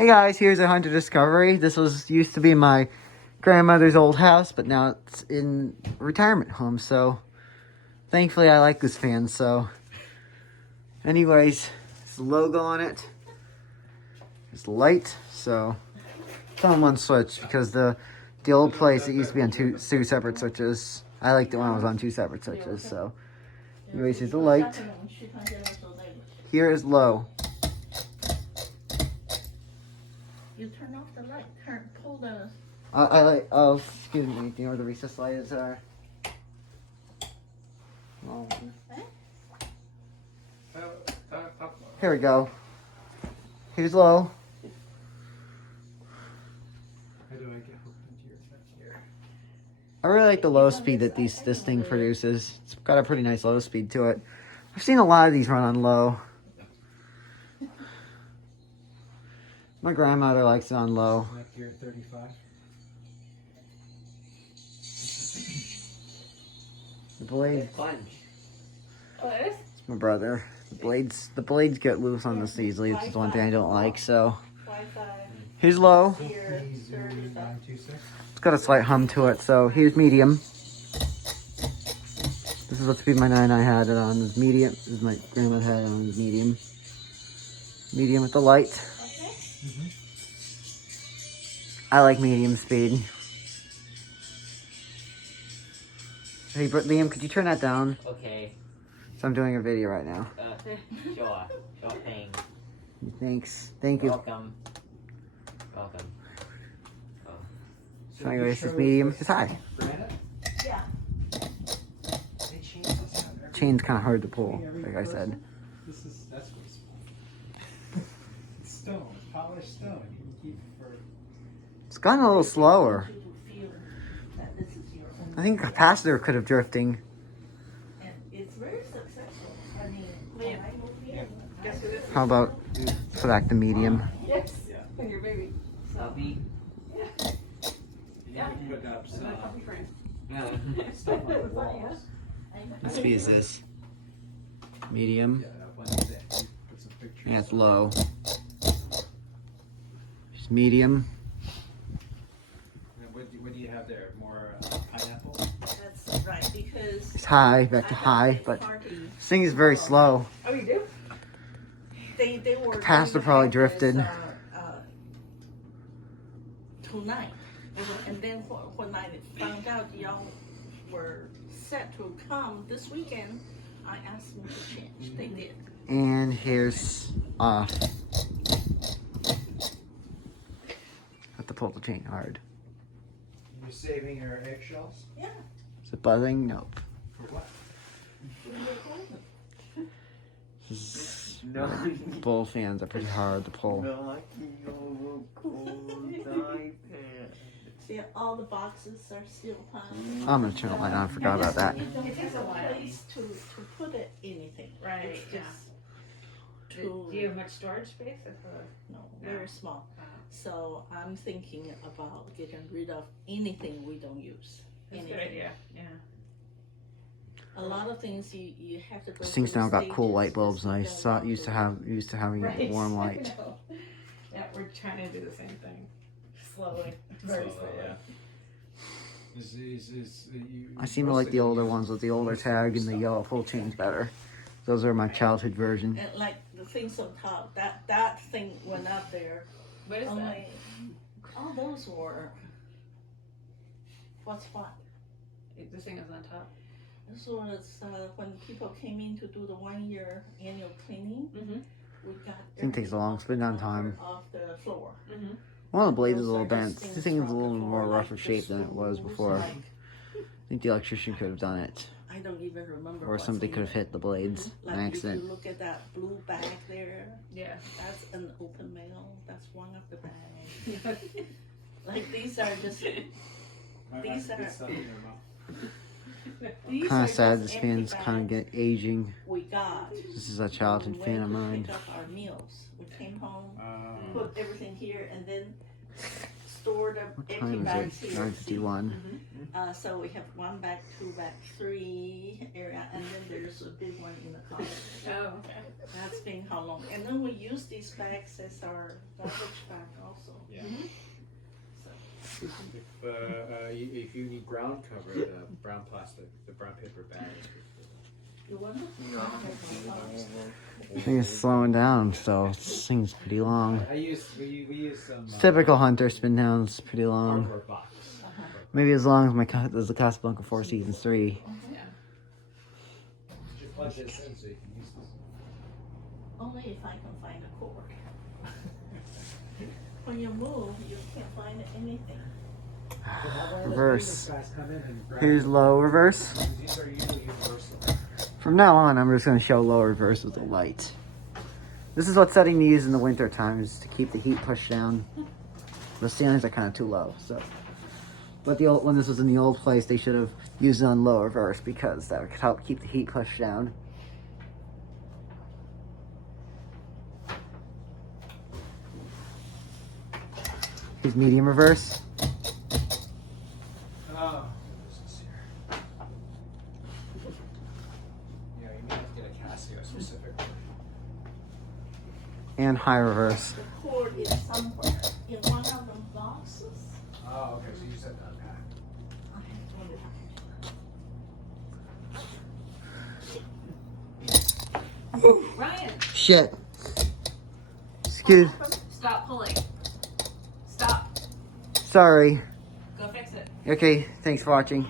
Hey guys, here's a Hunter Discovery. This used to be my grandmother's old house, but now it's in retirement home, so thankfully I like this fan. So anyways, there's a logo on it. There's the light, so it's on one switch because the old place, it used to be on two separate switches. I liked it when I was on two separate switches. So anyways, here's the light. Here is low. You turn off the light. Pull the. I like. Oh, excuse me. Do you know where the recess lights are? Oh. Here we go. Here's low. How do I get hooked into your set here? I really like the low speed that this thing produces. It's got a pretty nice low speed to it. I've seen a lot of these run on low. My grandmother likes it on low. Like you're 35. The blade. Oh, it is? It's my brother. The blades get loose on this easily. It's one thing I don't like. So here's low. It's got a slight hum to it. So here's medium. This is what speed my 9 I had it on. This medium. This is my grandma had it on. This medium. Medium with the light. I like medium speed. Hey, Liam, could you turn that down? Okay. So I'm doing a video right now. Sure. Sure thing. Thanks. Thank you. Welcome. Welcome. Oh. So anyways, it's medium. It's high. Yeah. Chain's kind of hard to pull, like I said. That's what's it's stone, polished stone. You can keep it for. It's gotten a little slower. I think capacitor could have drifting. And it's very successful. I mean, guess who this is? How about put back the medium? Yes. Your baby. Selfie. You can put up some Yeah. stuff on the walls. What speed is this? Medium. Yeah, up on the deck. You put some pictures. Yeah, it's low. Just medium. And what do you have there? More pineapple? That's right, because. It's high, back to high, but this thing is very slow. Oh, you do? They were. Capacitor probably drifted. Tonight. And then when I found out y'all were set to come this weekend, I asked them to change. They did. And here's off. Have to pull the chain hard. You're saving your eggshells? Yeah. Is it buzzing? Nope. For what? No. Bull fans are pretty hard to pull. See, all the boxes are still piled. I'm gonna turn the light on. I forgot about that. It takes a place to put it anything. Right, It's yeah. just Do you have much storage space? no, very small. So I'm thinking about getting rid of anything we don't use. That's a good Anything. idea. Yeah. A lot of things you have to go. This thing's through now got cool stages light bulbs, and I just saw don't used to want having Right. warm light. I know. Yeah, we're trying to do the same thing. Slowly. Very slowly. Yeah. I seem to like the older ones with the older tag and the yellow pull chains better. Those are my childhood version. And like the things on top, that thing went up there. What is that? Only all those were. What's what? This thing is on top. This was when people came in to do the 1-year annual cleaning. Mm-hmm. We got. Thing takes a long spin on time. Off the floor. Mm-hmm. One of the blades is a Those little are bent. just This things thing is a from little the more floor, rougher like shape the than it was screws, before. like, I think the electrician could have done it, I don't even remember. or what's somebody in could have it. hit the blades Like by if accident. you look at that blue bag there, Yeah. that's an open mail. That's one of the bags. Like these are just. These are. These Kind are of sad. just This fan's empty kind of bags get aging. we got. This is a childhood We fan of went to mine. pick up our meals. We came home, put everything here, and then stored the What empty time bags is it? here. 9:51. So we have 1 bag, 2 bag, 3 area, and then there's a big one in the car. Oh, okay. That's been how long? And then we use these bags as our garbage bag If you need ground cover, the brown plastic, the brown paper bag. You want it? I think it's slowing down, so this thing's pretty long. We use some Typical hunter spin down's pretty long. cardboard box. Maybe as long as as the Casablanca 4 Seasons 3. Yeah. You plug this in so you can use this. Only if I can find a cord. When you move, you can't find anything. Reverse. Guys come in and grab Here's low reverse. These are usually universal. From now on, I'm just going to show low reverse with the light. This is what setting to use in the winter time, is to keep the heat pushed down. The ceilings are kind of too low, so. But when this was in the old place, they should have used it on low reverse because that would help keep the heat pushed down. Here's medium reverse. Oh, this is here. Yeah, you may have to get a Casio specific. And high reverse. The cord is somewhere in one of them boxes. Oh, okay, so you said unpack. Ryan, Shit. Excuse. stop pulling. Stop. Sorry. Go fix it. Okay, thanks for watching.